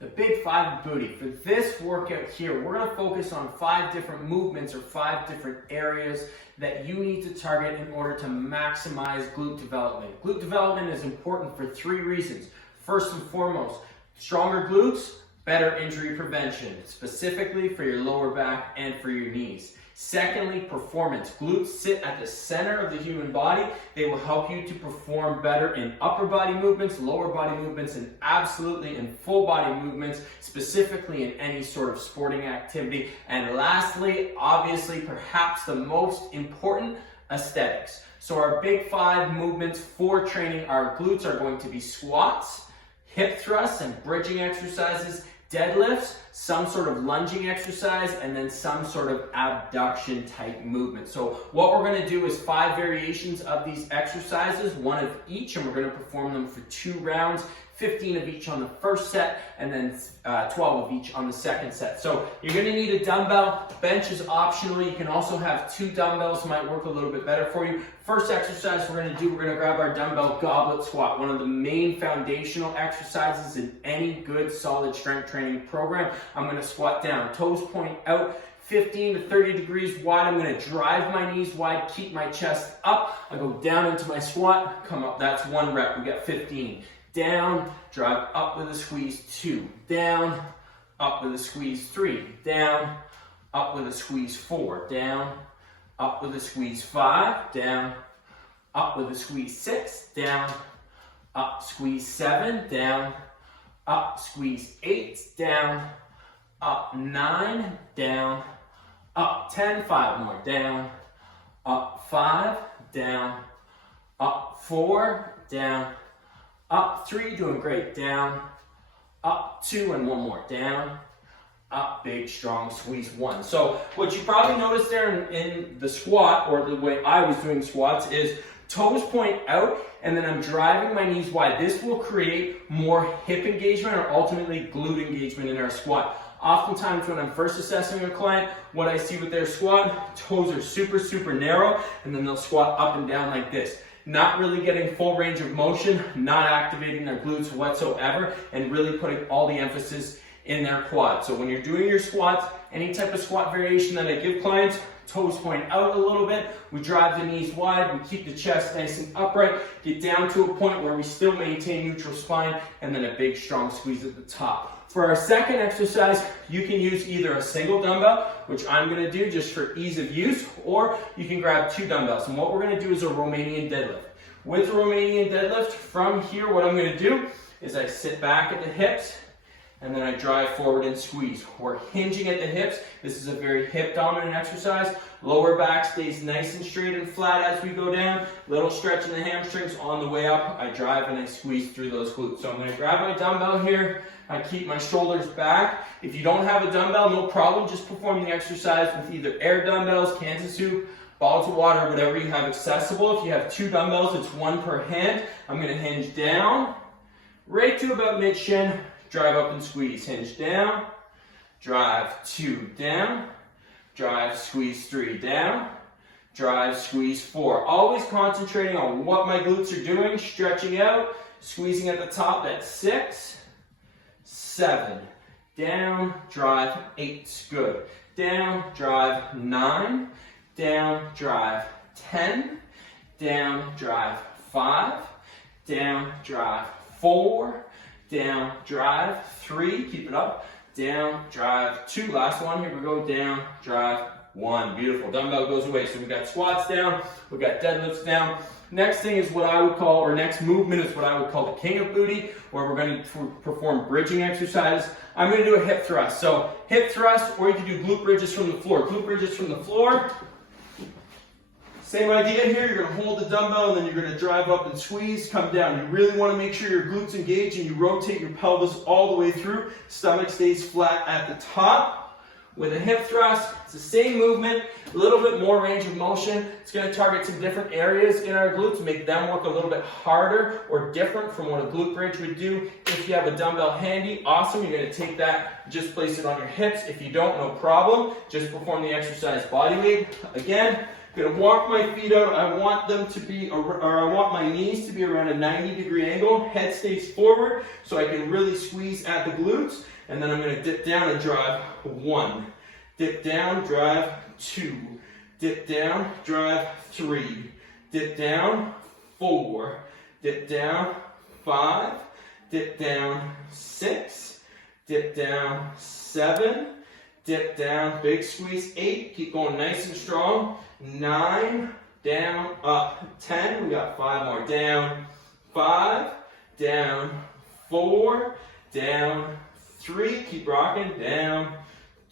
The Big Five Booty. For this workout here, we're going to focus on 5 different movements or 5 different areas that you need to target in order to maximize glute development. Glute development is important for 3 reasons. First and foremost, stronger glutes, better injury prevention, specifically for your lower back and for your knees. Secondly, performance. Glutes sit at the center of the human body. They will help you to perform better in upper body movements, lower body movements, and absolutely in full body movements, specifically in any sort of sporting activity. And lastly, obviously, perhaps the most important, aesthetics. So our big 5 movements for training our glutes are going to be squats, hip thrusts and bridging exercises, deadlifts, some sort of lunging exercise, and then some sort of abduction type movement. So what we're going to do is 5 variations of these exercises, 1 of each, and we're going to perform them for 2 rounds, 15 of each on the first set, and then 12 of each on the second set. So you're going to need a dumbbell. Bench is optional. You can also have 2 dumbbells, might work a little bit better for you. First exercise we're going to do, we're going to grab our dumbbell goblet squat, one of the main foundational exercises in any good solid strength training program. I'm going to squat down, toes point out, 15 to 30 degrees wide. I'm going to drive my knees wide, keep my chest up. I go down into my squat, come up. That's 1 rep. We got 15. Down, drive up with a squeeze, 2. Down, up with a squeeze, 3. Down, up with a squeeze, 4. Down, up with a squeeze, 5. Down, up with a squeeze, 6. Down, up, squeeze, 7. Down, up, squeeze, 8. Down, up, 9. Down, up, 10. 5 more. Down, up, 5. Down, up, 4. Down, up, 3, doing great, down, up, 2, and 1 more, down, up, big, strong, squeeze, 1. So what you probably noticed there in the squat, or the way I was doing squats, is toes point out, and then I'm driving my knees wide. This will create more hip engagement, or ultimately glute engagement in our squat. Oftentimes when I'm first assessing a client, what I see with their squat, toes are super narrow, and then they'll squat up and down like this. Not really getting full range of motion, not activating their glutes whatsoever, and really putting all the emphasis in their quad. So when you're doing your squats, any type of squat variation that I give clients, toes point out a little bit, we drive the knees wide, we keep the chest nice and upright, get down to a point where we still maintain neutral spine, and then a big strong squeeze at the top. For our second exercise, you can use either a single dumbbell, which I'm going to do just for ease of use, or you can grab 2 dumbbells. And what we're going to do is a Romanian deadlift. With the Romanian deadlift, from here, what I'm going to do is I sit back at the hips, and then I drive forward and squeeze. We're hinging at the hips. This is a very hip dominant exercise. Lower back stays nice and straight and flat as we go down. Little stretch in the hamstrings. On the way up, I drive and I squeeze through those glutes. So I'm going to grab my dumbbell here. I keep my shoulders back. If you don't have a dumbbell, no problem. Just perform the exercise with either air dumbbells, Kansas hoop, balls of water, whatever you have accessible. If you have 2 dumbbells, it's 1 per hand. I'm going to hinge down, right to about mid-shin, drive up and squeeze. Hinge down, drive 2 down, drive, squeeze 3 down, drive, squeeze 4. Always concentrating on what my glutes are doing, stretching out, squeezing at the top. That's 6, 7, down, drive, 8, good. Down, drive, 9, down, drive, 10, down, drive, 5, down, drive, 4, down, drive, 3, keep it up, down, drive, 2, last one, here we go, down, drive, 1, beautiful, dumbbell goes away. So we got squats down, we got deadlifts down. Next thing is what I would call, or next movement is what I would call the king of booty, where we're going to perform bridging exercises. I'm going to do a hip thrust. So hip thrust, or you can do glute bridges from the floor. Glute bridges from the floor. Same idea here, you're going to hold the dumbbell and then you're going to drive up and squeeze, come down. You really want to make sure your glutes engage and you rotate your pelvis all the way through. Stomach stays flat at the top. With a hip thrust, it's the same movement, a little bit more range of motion. It's going to target some different areas in our glutes, make them work a little bit harder or different from what a glute bridge would do. If you have a dumbbell handy, awesome. You're going to take that, just place it on your hips. If you don't, no problem. Just perform the exercise body weight. Again, Gonna walk my feet out. I want them to be, or I want my knees to be around a 90-degree angle. Head stays forward so I can really squeeze at the glutes. And then I'm gonna dip down and drive 1. Dip down, drive 2. Dip down, drive 3. Dip down, 4. Dip down, 5. Dip down, 6. Dip down, 7. Dip down, big squeeze, 8. Keep going nice and strong. 9, down, up, 10. We got 5 more. Down, 5, down, 4, down, 3. Keep rocking. Down,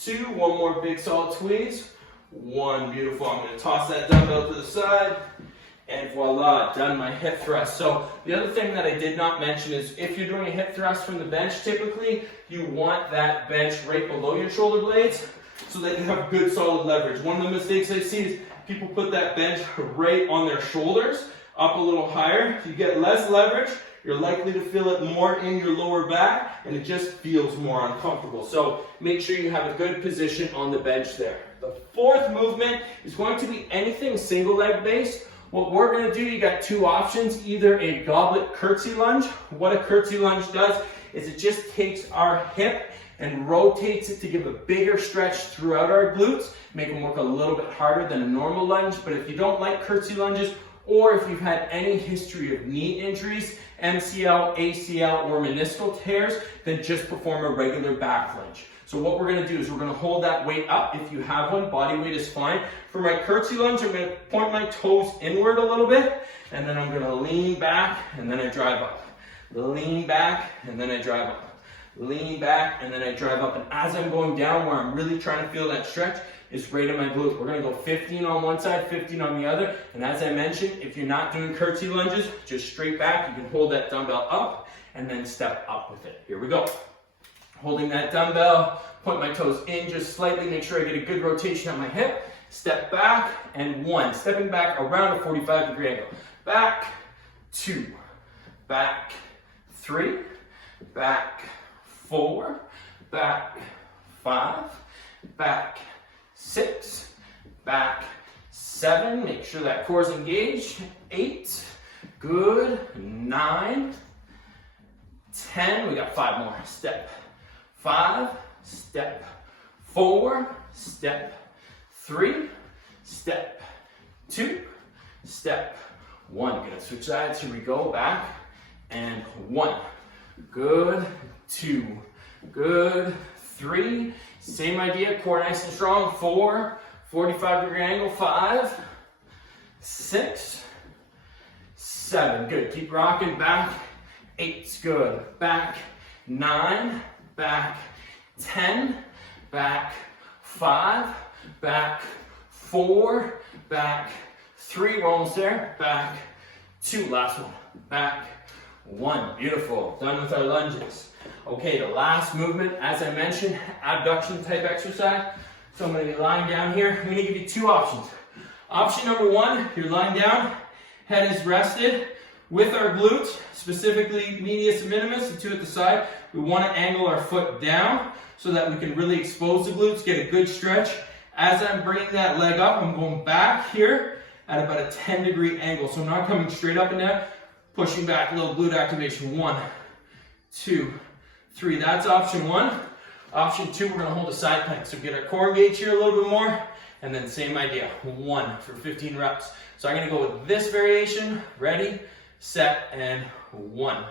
2. One more big solid squeeze. 1. Beautiful. I'm going to toss that dumbbell to the side. And voila, done my hip thrust. So the other thing that I did not mention is if you're doing a hip thrust from the bench, typically you want that bench right below your shoulder blades so that you have good solid leverage. One of the mistakes I see is people put that bench right on their shoulders, up a little higher. You get less leverage, you're likely to feel it more in your lower back, and it just feels more uncomfortable. So make sure you have a good position on the bench there. The fourth movement is going to be anything single leg based. What we're going to do, you got 2 options, either a goblet curtsy lunge. What a curtsy lunge does is it just takes our hip and rotates it to give a bigger stretch throughout our glutes, make them work a little bit harder than a normal lunge. But if you don't like curtsy lunges, or if you've had any history of knee injuries, MCL, ACL, or meniscal tears, then just perform a regular back lunge. So what we're going to do is we're going to hold that weight up. If you have one, body weight is fine. For my curtsy lunge, I'm going to point my toes inward a little bit, and then I'm going to lean back, and then I drive up. Lean back, and then I drive up. Lean back, and then I drive up. And as I'm going down, where I'm really trying to feel that stretch is right in my glute. We're going to go 15 on one side, 15 on the other. And as I mentioned, if you're not doing curtsy lunges, just straight back. You can hold that dumbbell up, and then step up with it. Here we go. Holding that dumbbell, point my toes in just slightly, make sure I get a good rotation at my hip. Step back, and 1. Stepping back around a 45-degree angle. Back, 2. Back, 3. Back, 4. Back, 5. Back, 6. Back, 7. Make sure that core is engaged. 8. Good. 9. 10. We got 5 more. Step 5, step 4, step 3, step 2, step 1. Gonna switch sides. Here we go. Back and 1. Good. 2. Good. 3. Same idea. Core nice and strong. 4. 45-degree angle. 5. 6. 7. Good. Keep rocking. Back. 8's good. Back. 9. Back. 10. Back. 5. Back. 4. Back. 3. We're almost there. Back. 2. Last one. Back. 1. Beautiful. Done with our lunges. Okay, the last movement, as I mentioned, abduction type exercise. So I'm going to be lying down here. I'm going to give you 2 options. Option number 1, you're lying down, head is rested. With our glutes, specifically medius and minimus, the 2 at the side, we want to angle our foot down so that we can really expose the glutes, get a good stretch. As I'm bringing that leg up, I'm going back here at about a 10-degree angle. So I'm not coming straight up and down, pushing back, a little glute activation. 1, 2, 3. That's option 1. Option 2, we're going to hold a side plank. So get our core engaged here a little bit more, and then same idea. 1 for 15 reps. So I'm going to go with this variation. Ready, set, and 1,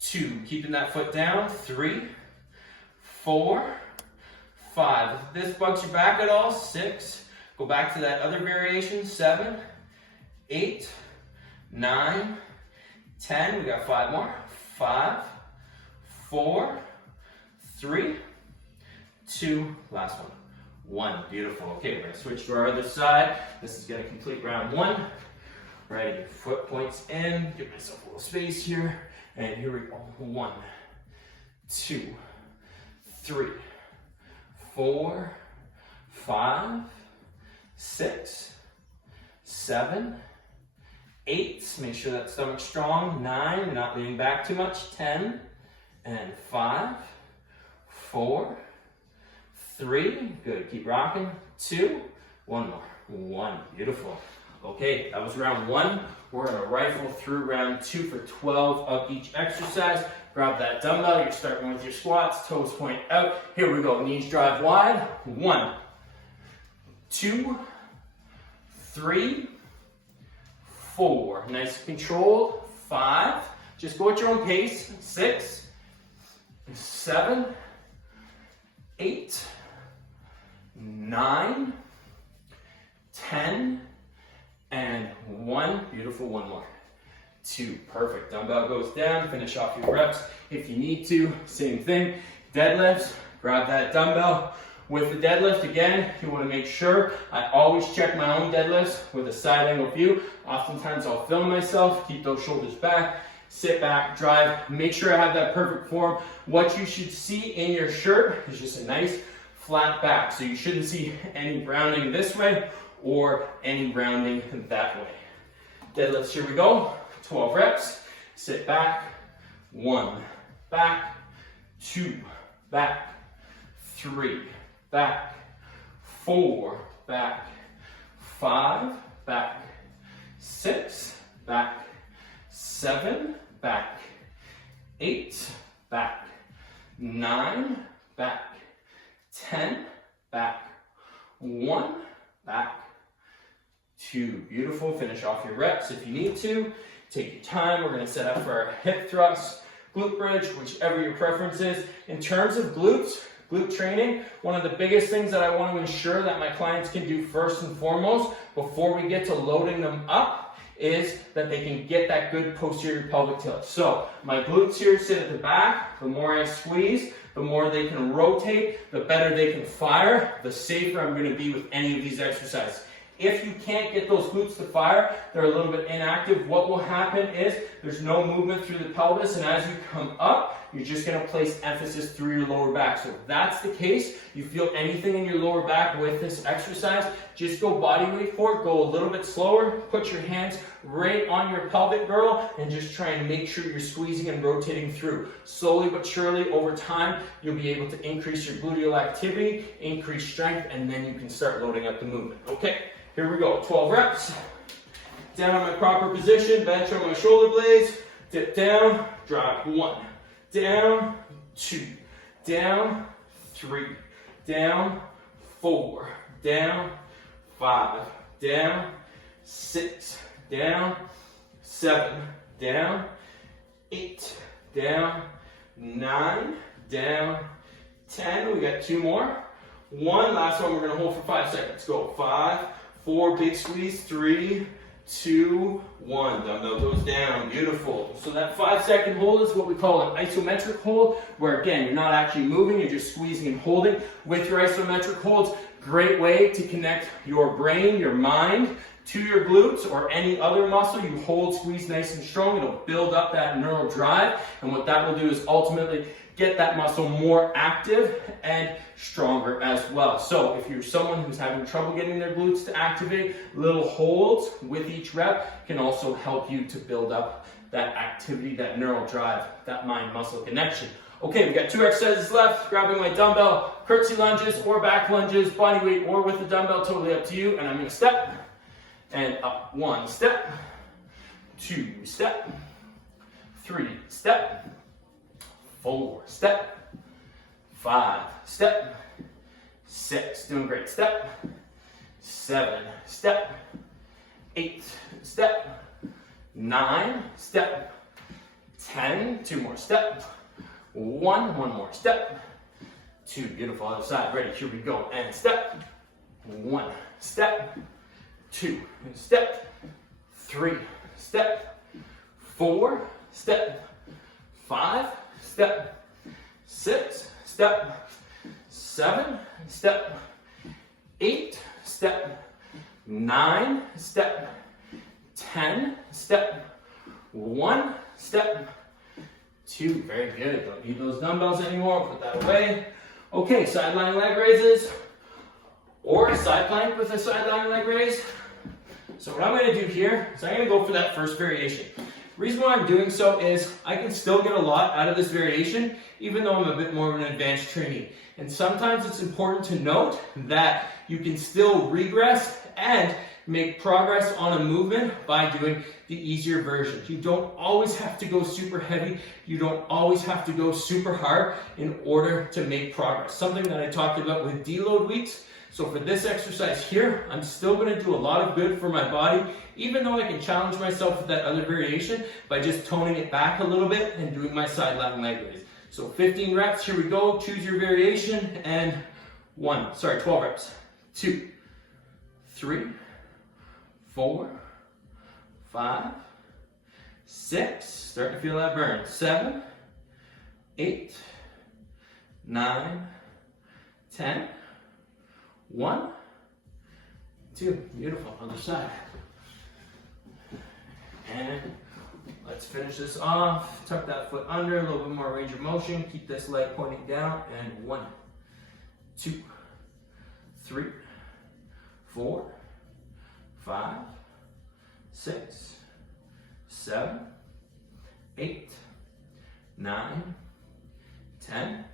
2. Keeping that foot down. 3, 4, 5. If this bugs your back at all, 6. Go back to that other variation. 7, 8, 9, 10. We got 5 more. 5, 4, 3, 2. Last one. 1. Beautiful. Okay, we're going to switch to our other side. This is going to complete round 1. Ready, foot points in, give myself a little space here, and here we go. 1, 2, 3, 4, 5, 6, 7, 8. Make sure that stomach's strong. 9, not leaning back too much. 10, and 5, 4, 3. Good, keep rocking. 2, 1 more. 1. Beautiful. Okay, that was round 1. We're going to rifle through round 2 for 12 of each exercise. Grab that dumbbell. You're starting with your squats, toes point out. Here we go. Knees drive wide. 1, 2, 3, 4. Nice and controlled. 5. Just go at your own pace. 6, 7, 8, 9, 10, and 1. Beautiful. 1 more. 2. Perfect. Dumbbell goes down. Finish off your reps. If you need to, same thing. Deadlifts. Grab that dumbbell. With the deadlift, again, you want to make sure I always check my own deadlifts with a side angle view. Oftentimes I'll film myself, keep those shoulders back, sit back, drive, make sure I have that perfect form. What you should see in your shirt is just a nice flat back. So you shouldn't see any rounding this way or any rounding that way. Deadlifts, here we go. 12 reps. Sit back. 1, back. 2, back. 3, back. 4, back. 5, back. 6, back. 7, back. 8, back. 9, back. 10, back. 1, back. 2. Beautiful. Finish off your reps if you need to. Take your time. We're going to set up for our hip thrust, glute bridge, whichever your preference is. In terms of glutes, glute training, one of the biggest things that I want to ensure that my clients can do first and foremost before we get to loading them up is that they can get that good posterior pelvic tilt. So my glutes here sit at the back. The more I squeeze, the more they can rotate, the better they can fire, the safer I'm going to be with any of these exercises. If you can't get those glutes to fire, they're a little bit inactive, what will happen is there's no movement through the pelvis, and as you come up, you're just going to place emphasis through your lower back. So if that's the case, you feel anything in your lower back with this exercise, just go body weight for it, go a little bit slower, put your hands right on your pelvic girdle, and just try and make sure you're squeezing and rotating through. Slowly but surely, over time, you'll be able to increase your gluteal activity, increase strength, and then you can start loading up the movement. Okay? Here we go, 12 reps. Down in my proper position, bench on my shoulder blades, dip down, drop 1, down, 2, down, 3, down, 4, down, 5, down, 6, down, 7, down, 8, down, 9, down, 10. We got 2 more. 1, last one we're gonna hold for 5 seconds. Go, 5, 4, big squeeze, 3, 2, 1. Dumbbell goes down. Beautiful. So that 5-second hold is what we call an isometric hold, where again, you're not actually moving, you're just squeezing and holding. With your isometric holds, great way to connect your brain, your mind, to your glutes or any other muscle. You hold, squeeze nice and strong. It'll build up that neural drive. And what that will do is ultimately get that muscle more active and stronger as well. So if you're someone who's having trouble getting their glutes to activate, little holds with each rep can also help you to build up that activity, that neural drive, that mind-muscle connection. Okay, we got 2 exercises left. Grabbing my dumbbell, curtsy lunges or back lunges, body weight or with the dumbbell, totally up to you. And I'm gonna step and up. 1 step, 2 step, 3 step, 4 step, 5 step, 6, doing great, step, 7 step, 8 step, 9 step, 10, 2 more step, 1 more step, 2, beautiful, other side, ready, here we go, and step, 1 step, 2 step, 3 step, 4 step, 5 step, 6 step, 7 step, 8 step, 9 step, 10 step, 1 step, 2, very good. Don't need those dumbbells anymore, put that away. Okay, sideline leg raises or side plank with a sideline leg raise. So what I'm going to do here is I'm going to go for that first variation. Reason why I'm doing so is I can still get a lot out of this variation, even though I'm a bit more of an advanced trainee. And sometimes it's important to note that you can still regress and make progress on a movement by doing the easier version. You don't always have to go super heavy. You don't always have to go super hard in order to make progress. Something that I talked about with deload weeks. So for this exercise here, I'm still going to do a lot of good for my body, even though I can challenge myself with that other variation by just toning it back a little bit and doing my side lat leg raise. So 15 reps, here we go. Choose your variation, and 12 reps. 2, 3, 4, 5, 6, start to feel that burn. 7, 8, 9, 10, 1, 2, beautiful, other side. And let's finish this off. Tuck that foot under, a little bit more range of motion. Keep this leg pointing down, and 1, 2, 3, 4, 5, 6, 7, 8, 9, 10,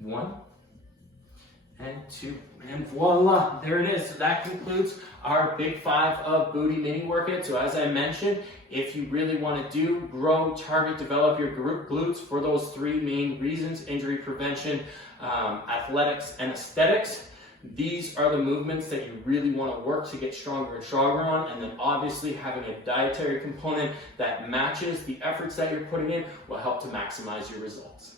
1, and 2, and voila, there it is. So that concludes our Big 5 of Booty mini workout. So as I mentioned, if you really want to grow, target, develop your glutes for those 3 main reasons: injury prevention, athletics, and aesthetics. These are the movements that you really want to work to get stronger and stronger on, and then obviously having a dietary component that matches the efforts that you're putting in will help to maximize your results.